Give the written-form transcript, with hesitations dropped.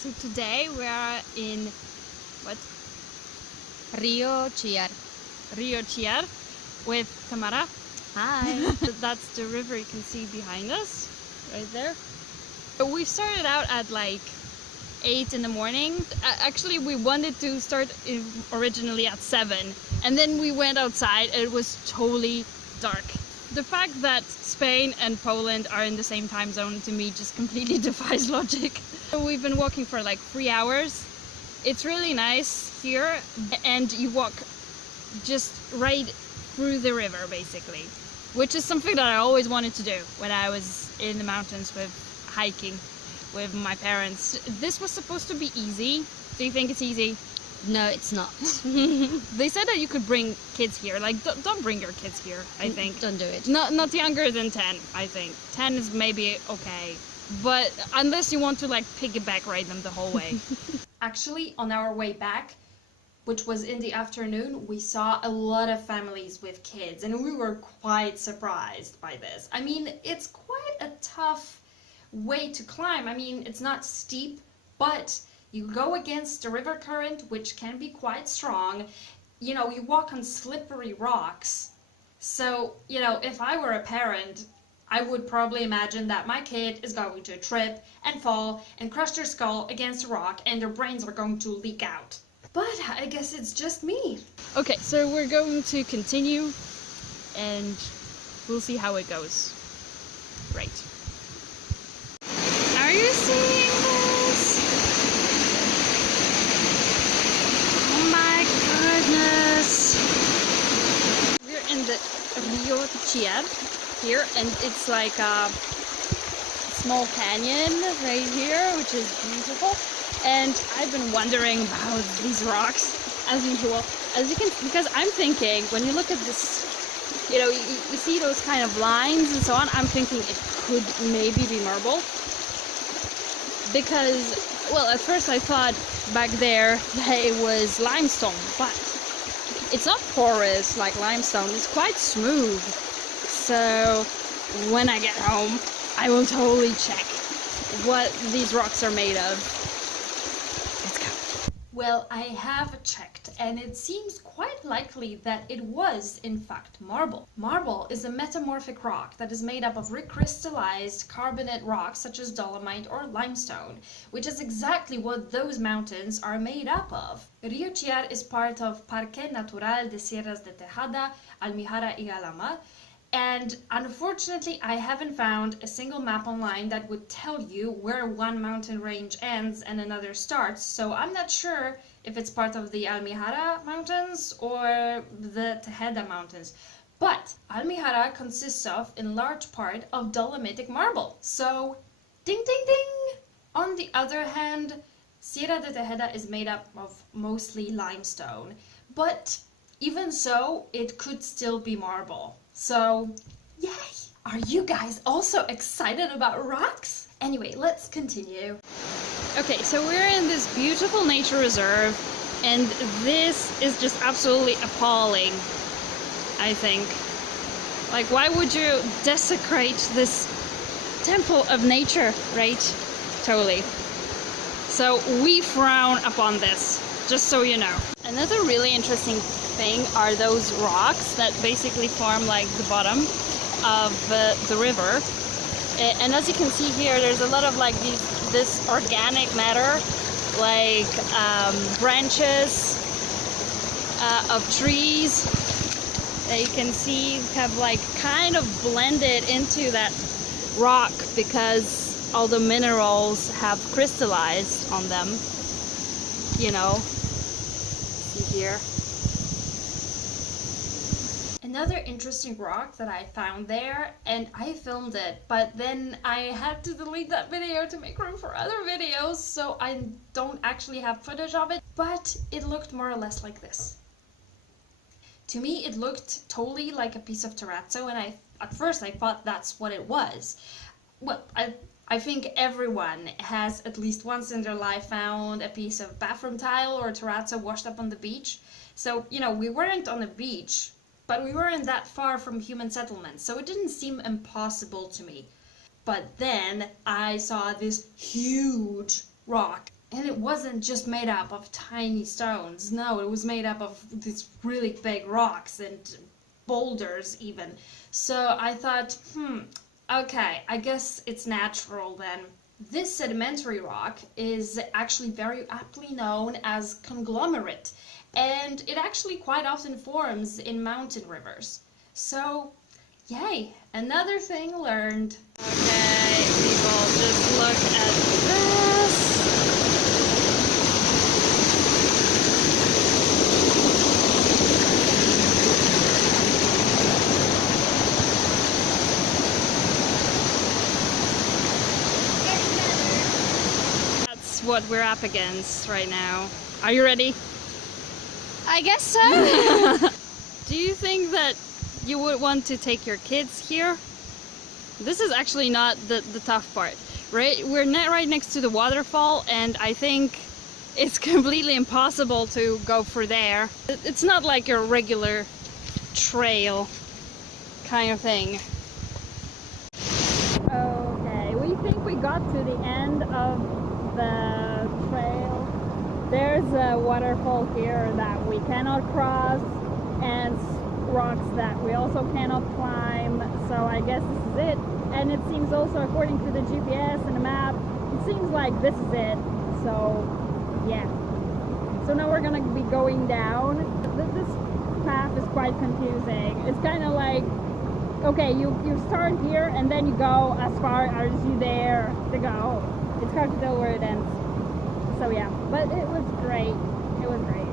So today we are in what? Chíllar. Rio Chíllar with Tamara. Hi. That's the river you can see behind us, right there. We started out at like 8 in the morning. Actually, we wanted to start originally at 7, and then we went outside and it was totally dark. The fact that Spain and Poland are in the same time zone to me just completely defies logic. We've been walking for like 3 hours. It's really nice here, and you walk just right through the river basically, which is something that I always wanted to do when I was in the mountains with hiking with my parents. This was supposed to be easy. Do you think it's easy? No, it's not. They said that you could bring kids here. Like, don't bring your kids here, I think. Don't do it. Not younger than 10, I think. 10 is maybe okay. But unless you want to like piggyback ride them the whole way. Actually, on our way back, which was in the afternoon, we saw a lot of families with kids, and we were quite surprised by this. I mean, it's quite a tough way to climb. I mean, it's not steep, but you go against the river current, which can be quite strong. You know, you walk on slippery rocks. So, you know, if I were a parent, I would probably imagine that my kid is going to trip and fall and crush their skull against a rock and their brains are going to leak out. But I guess it's just me. Okay, so we're going to continue and we'll see how it goes. Right. Are you seeing this? Oh my goodness. We're in the Rio Chíllar here, and it's like a small canyon right here, which is beautiful. And I've been wondering about these rocks, as usual. As you can, because I'm thinking, when you look at this, you know, you see those kind of lines and so on, I'm thinking it could maybe be marble. Because, well, at first I thought back there that it was limestone, but it's not porous like limestone, it's quite smooth. So when I get home, I will totally check what these rocks are made of. Let's go. Well, I have checked, and it seems quite likely that it was, in fact, marble. Marble is a metamorphic rock that is made up of recrystallized carbonate rocks such as dolomite or limestone, which is exactly what those mountains are made up of. Rio Chíllar is part of Parque Natural de Sierras de Tejada, Almijara y Alhama, and unfortunately I haven't found a single map online that would tell you where one mountain range ends and another starts, so I'm not sure if it's part of the Almijara Mountains or the Tejeda Mountains. But Almijara consists of, in large part, of dolomitic marble, so ding ding ding! On the other hand, Sierra de Tejeda is made up of mostly limestone, but even so, it could still be marble. So, yay! Are you guys also excited about rocks? Anyway, let's continue. Okay, so we're in this beautiful nature reserve, and this is just absolutely appalling, I think. Like, why would you desecrate this temple of nature, right? Totally. So we frown upon this, just so you know. Another really interesting thing are those rocks that basically form like the bottom of the river. And as you can see here, there's a lot of like this organic matter, like branches of trees that you can see have like kind of blended into that rock because all the minerals have crystallized on them, you know. See here. Another interesting rock that I found there, and I filmed it, but then I had to delete that video to make room for other videos, so I don't actually have footage of it, but it looked more or less like this. To me, it looked totally like a piece of terrazzo, and at first I thought that's what it was. Well, I think everyone has at least once in their life found a piece of bathroom tile or terrazzo washed up on the beach. So, you know, we weren't on a beach, but we weren't that far from human settlements, so it didn't seem impossible to me. But then I saw this huge rock And it wasn't just made up of tiny stones. No, it was made up of these really big rocks and boulders even. So I thought, okay, I guess it's natural then. This sedimentary rock is actually very aptly known as conglomerate, and it actually quite often forms in mountain rivers. So, yay, another thing learned. Okay, people, just look at this. That's what we're up against right now. Are you ready? I guess so. Do you think that you would want to take your kids here? This is actually not the tough part, right? We're right next to the waterfall, and I think it's completely impossible to go through there. It's not like a regular trail kind of thing. Okay, we think we got to the end of the trail. There's a waterfall here that we cannot cross, and rocks that we also cannot climb, so I guess this is it. And it seems also, according to the GPS and the map, it seems like this is it. So yeah, so now we're gonna be going down. This path is quite confusing. It's kind of like, okay, you start here and then you go as far as you dare to go. It's hard to tell where it ends. So yeah, but it was great. It was great.